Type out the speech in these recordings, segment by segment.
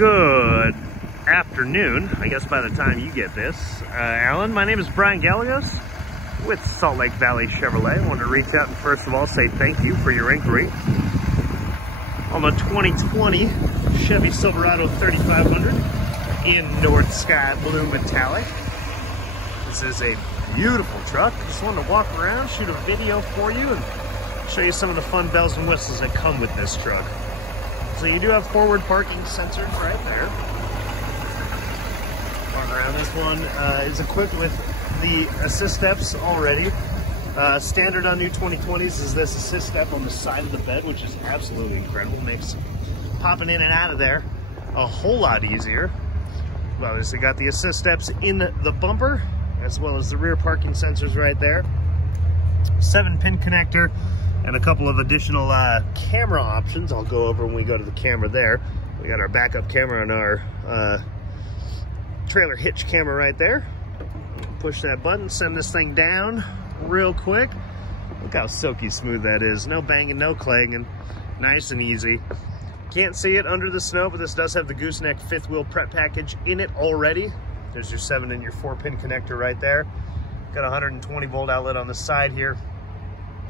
Good afternoon, I guess by the time you get this. Alan, my name is Brian Gallegos with Salt Lake Valley Chevrolet. I wanted to reach out and first of all say thank you for your inquiry on the 2020 Chevy Silverado 3500 in Northsky Blue Metallic. This is a beautiful truck. Just wanted to walk around, shoot a video for you, and show you some of the fun bells and whistles that come with this truck. So you do have forward parking sensors right there. Walk around. This one is equipped with the assist steps already. Standard on new 2020s is this assist step on the side of the bed, which is absolutely incredible. Makes popping in and out of there a whole lot easier. Well, obviously got the assist steps in the bumper, as well as the rear parking sensors right there. 7-pin connector and a couple of additional camera options I'll go over when we go to the camera there. We got our backup camera and our trailer hitch camera right there. Push that button, send this thing down real quick. Look how silky smooth that is. No banging, no clanging. Nice and easy. Can't see it under the snow, but this does have the gooseneck fifth wheel prep package in it already. There's your 7 and your 4-pin connector right there. Got a 120 volt outlet on the side here.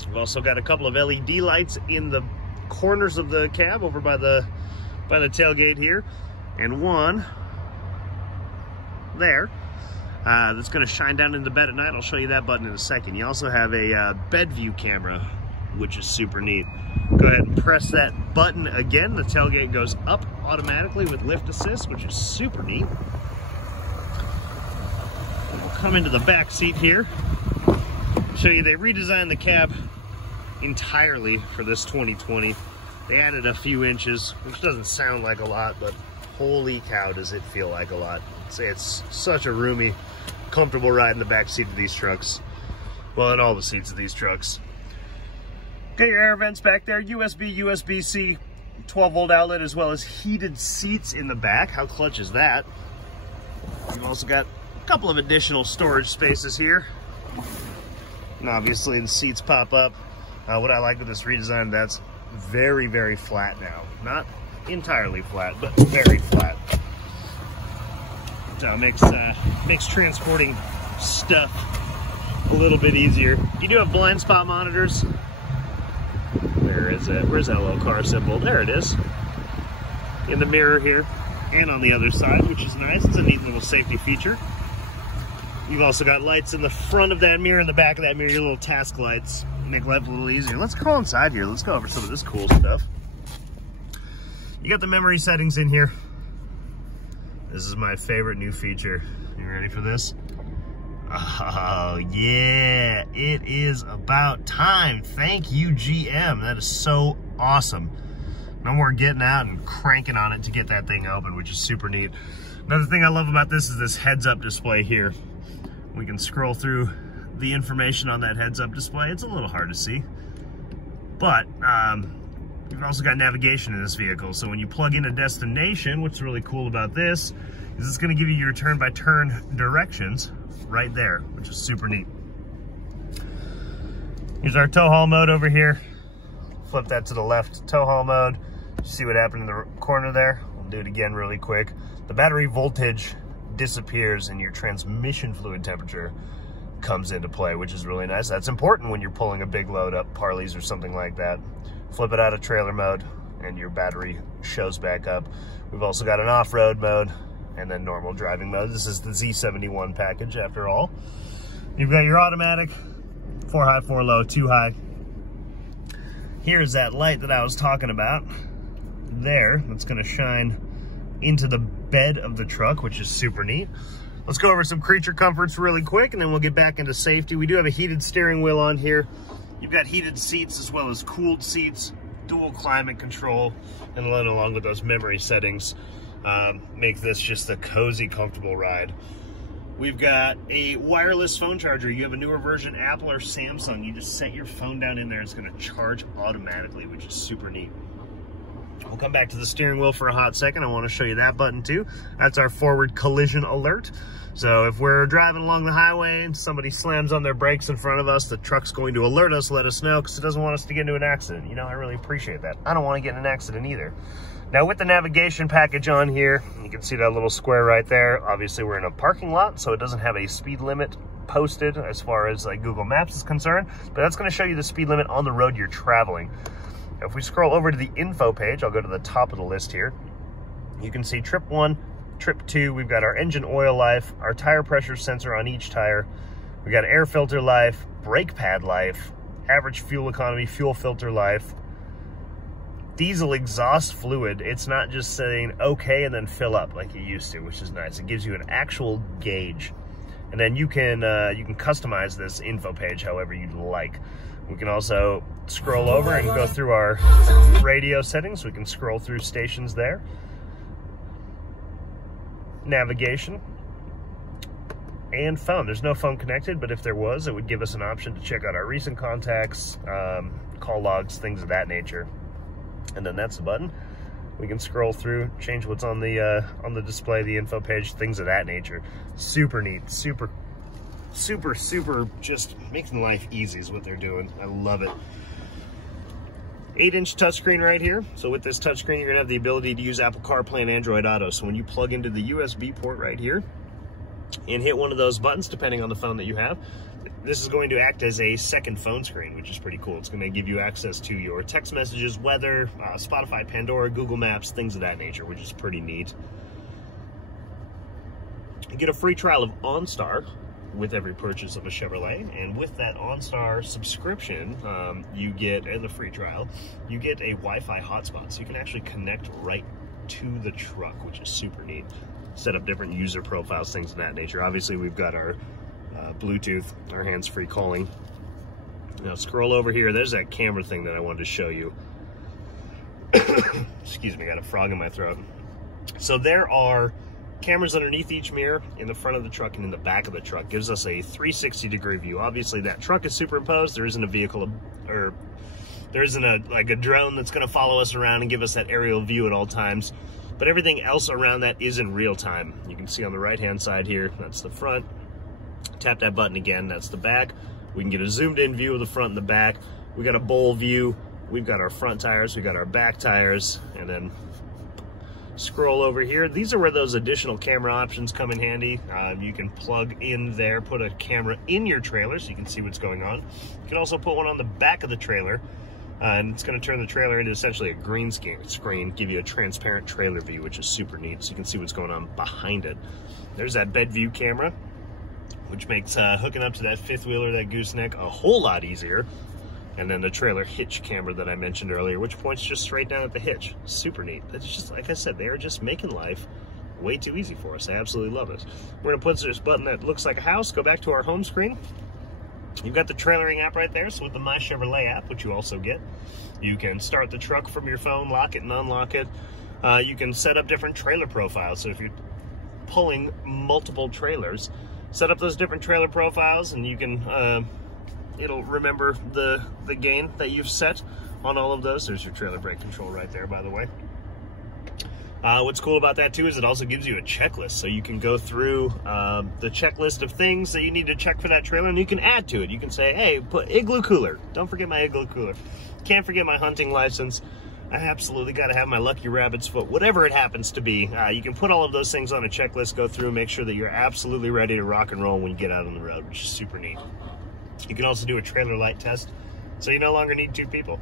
We've also got a couple of LED lights in the corners of the cab over by the tailgate here, and one there that's going to shine down in the bed at night. I'll show you that button in a second. You also have a bed view camera, which is super neat. Go ahead and press that button again. The tailgate goes up automatically with lift assist, which is super neat. We'll come into the back seat here. Show you they redesigned the cab entirely for this 2020. They added a few inches, which doesn't sound like a lot, but holy cow does it feel like a lot. It's such a roomy, comfortable ride in the back seat of these trucks. Well, in all the seats of these trucks. Got your air vents back there, USB, USB-C, 12 volt outlet, as well as heated seats in the back. How clutch is that? You've also got a couple of additional storage spaces here. And obviously the seats pop up. What I like with this redesign, that's very, very flat now. Not entirely flat, but very flat. So it makes transporting stuff a little bit easier. You do have blind spot monitors. Where is it? Where's that little car symbol? There it is. In the mirror here and on the other side, which is nice. It's a neat little safety feature. You've also got lights in the front of that mirror, in the back of that mirror, your little task lights. Make life a little easier. Let's go inside here. Let's go over some of this cool stuff. You got the memory settings in here. This is my favorite new feature. You ready for this? Oh, yeah. It is about time. Thank you, GM. That is so awesome. No more getting out and cranking on it to get that thing open, which is super neat. Another thing I love about this is this heads-up display here. We can scroll through the information on that heads-up display. It's a little hard to see, but you've also got navigation in this vehicle. So when you plug in a destination, what's really cool about this is it's going to give you your turn-by-turn directions right there, which is super neat. Here's our tow haul mode over here. Flip that to the left, tow haul mode. See what happened in the corner there? We'll do it again really quick. The battery voltage disappears and your transmission fluid temperature comes into play, which is really nice. That's important when you're pulling a big load up Parleys or something like that. Flip it out of trailer mode and your battery shows back up. We've also got an off-road mode and then normal driving mode. This is the Z71 package after all. You've got your automatic, 4 high, 4 low, 2 high. Here's that light that I was talking about there. That's gonna shine into the bed of the truck, which is super neat. Let's go over some creature comforts really quick and then we'll get back into safety. We do have a heated steering wheel on here. You've got heated seats as well as cooled seats, dual climate control, and then along with those memory settings, make this just a cozy, comfortable ride. We've got a wireless phone charger. You have a newer version, Apple or Samsung. You just set your phone down in there, it's gonna charge automatically, which is super neat. We'll come back to the steering wheel for a hot second. I want to show you that button too. That's our forward collision alert. So if we're driving along the highway and somebody slams on their brakes in front of us, the truck's going to alert us, let us know, because it doesn't want us to get into an accident. You know, I really appreciate that. I don't want to get in an accident either. Now with the navigation package on here, you can see that little square right there. Obviously we're in a parking lot, so it doesn't have a speed limit posted as far as like Google Maps is concerned, but that's going to show you the speed limit on the road you're traveling. Now, if we scroll over to the info page, I'll go to the top of the list here. You can see trip 1, trip 2, we've got our engine oil life, our tire pressure sensor on each tire, we got air filter life, brake pad life, average fuel economy, fuel filter life, diesel exhaust fluid. It's not just saying okay and then fill up like you used to, which is nice. It gives you an actual gauge. And then you can customize this info page however you'd like. We can also scroll over and go through our radio settings. We can scroll through stations there. Navigation and phone. There's no phone connected, but if there was, it would give us an option to check out our recent contacts, call logs, things of that nature. And then that's the button. We can scroll through, change what's on the display, the info page, things of that nature. Super neat, super just making life easy is what they're doing. I love it. 8-inch touchscreen right here. So with this touchscreen, you're gonna have the ability to use Apple CarPlay and Android Auto. So when you plug into the USB port right here and hit one of those buttons, depending on the phone that you have, this is going to act as a second phone screen, which is pretty cool. It's going to give you access to your text messages, weather, Spotify, Pandora, Google Maps, things of that nature, which is pretty neat. You get a free trial of OnStar with every purchase of a Chevrolet, and with that OnStar subscription, you get, and the free trial, you get a Wi-Fi hotspot, so you can actually connect right to the truck, which is super neat. Set up different user profiles, things of that nature. Obviously, we've got our Bluetooth, our hands-free calling. Now scroll over here. There's that camera thing that I wanted to show you. Excuse me, I got a frog in my throat. So there are cameras underneath each mirror, in the front of the truck and in the back of the truck. Gives us a 360-degree view. Obviously, that truck is superimposed. There isn't a vehicle, or there isn't like a drone that's going to follow us around and give us that aerial view at all times. But everything else around that is in real time. You can see on the right-hand side here, that's the front. Tap that button again, that's the back. We can get a zoomed in view of the front and the back. We got a bowl view. We've got our front tires, we got our back tires, and then scroll over here. These are where those additional camera options come in handy. You can plug in there, put a camera in your trailer so you can see what's going on. You can also put one on the back of the trailer, and it's going to turn the trailer into essentially a green screen, give you a transparent trailer view, which is super neat, so you can see what's going on behind it. There's that bed view camera, which makes hooking up to that fifth wheel or that gooseneck a whole lot easier. And then the trailer hitch camera that I mentioned earlier, which points just straight down at the hitch. Super neat. It's just, like I said, they are just making life way too easy for us. I absolutely love it. We're gonna put this button that looks like a house, go back to our home screen. You've got the trailering app right there, so with the My Chevrolet app, which you also get, you can start the truck from your phone, lock it and unlock it. You can set up different trailer profiles, so if you're pulling multiple trailers, set up those different trailer profiles, and you can it'll remember the gain that you've set on all of those. There's your trailer brake control right there, by the way. What's cool about that too is it also gives you a checklist, so you can go through the checklist of things that you need to check for that trailer, and you can add to it. You can say, hey, put igloo cooler, don't forget my igloo cooler, can't forget my hunting license, I absolutely got to have my Lucky Rabbit's foot, whatever it happens to be. You can put all of those things on a checklist, go through, make sure that you're absolutely ready to rock and roll when you get out on the road, which is super neat. You can also do a trailer light test, so you no longer need 2 people.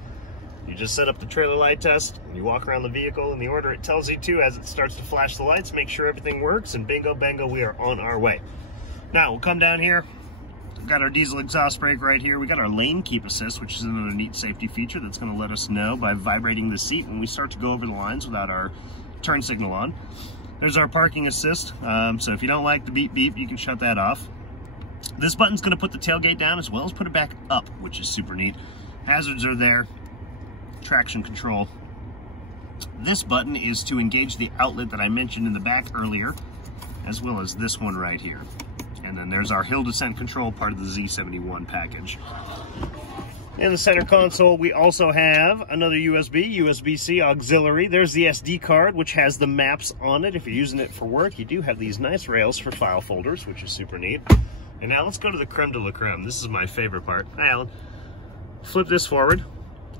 You just set up the trailer light test, and you walk around the vehicle in the order it tells you to as it starts to flash the lights, make sure everything works, and bingo bango, we are on our way. Now, we'll come down here. We've got our diesel exhaust brake right here. We got our lane keep assist, which is another neat safety feature that's going to let us know by vibrating the seat when we start to go over the lines without our turn signal on. There's our parking assist, so if you don't like the beep beep, you can shut that off. This button's going to put the tailgate down as well as put it back up, which is super neat. Hazards are there. Traction control. This button is to engage the outlet that I mentioned in the back earlier, as well as this one right here. And then there's our hill descent control, part of the Z71 package. In the center console, we also have another USB-C auxiliary. There's the SD card, which has the maps on it. If you're using it for work, you do have these nice rails for file folders, which is super neat. And now let's go to the creme de la creme. This is my favorite part. Hi, Alan. Flip this forward,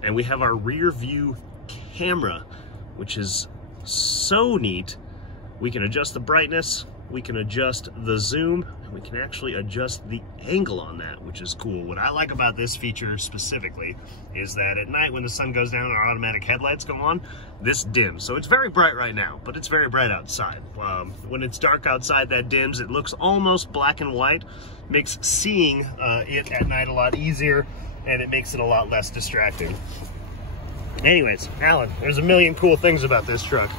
and we have our rear view camera, which is so neat. We can adjust the brightness, we can adjust the zoom, and we can actually adjust the angle on that, which is cool. What I like about this feature specifically is that at night when the sun goes down and our automatic headlights go on, this dims. So it's very bright right now, but it's very bright outside. When it's dark outside, that dims. It looks almost black and white, makes seeing it at night a lot easier, and it makes it a lot less distracting. Anyways, Alan, there's a million cool things about this truck.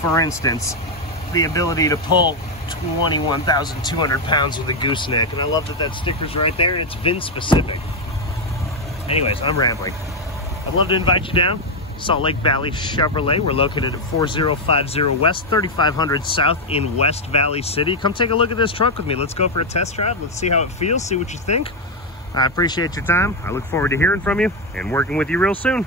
For instance, the ability to pull 21,200 pounds with a gooseneck. And I love that that sticker's right there. It's VIN specific. Anyways, I'm rambling. I'd love to invite you down. Salt Lake Valley Chevrolet. We're located at 4050 West, 3500 South in West Valley City. Come take a look at this truck with me. Let's go for a test drive. Let's see how it feels, see what you think. I appreciate your time. I look forward to hearing from you and working with you real soon.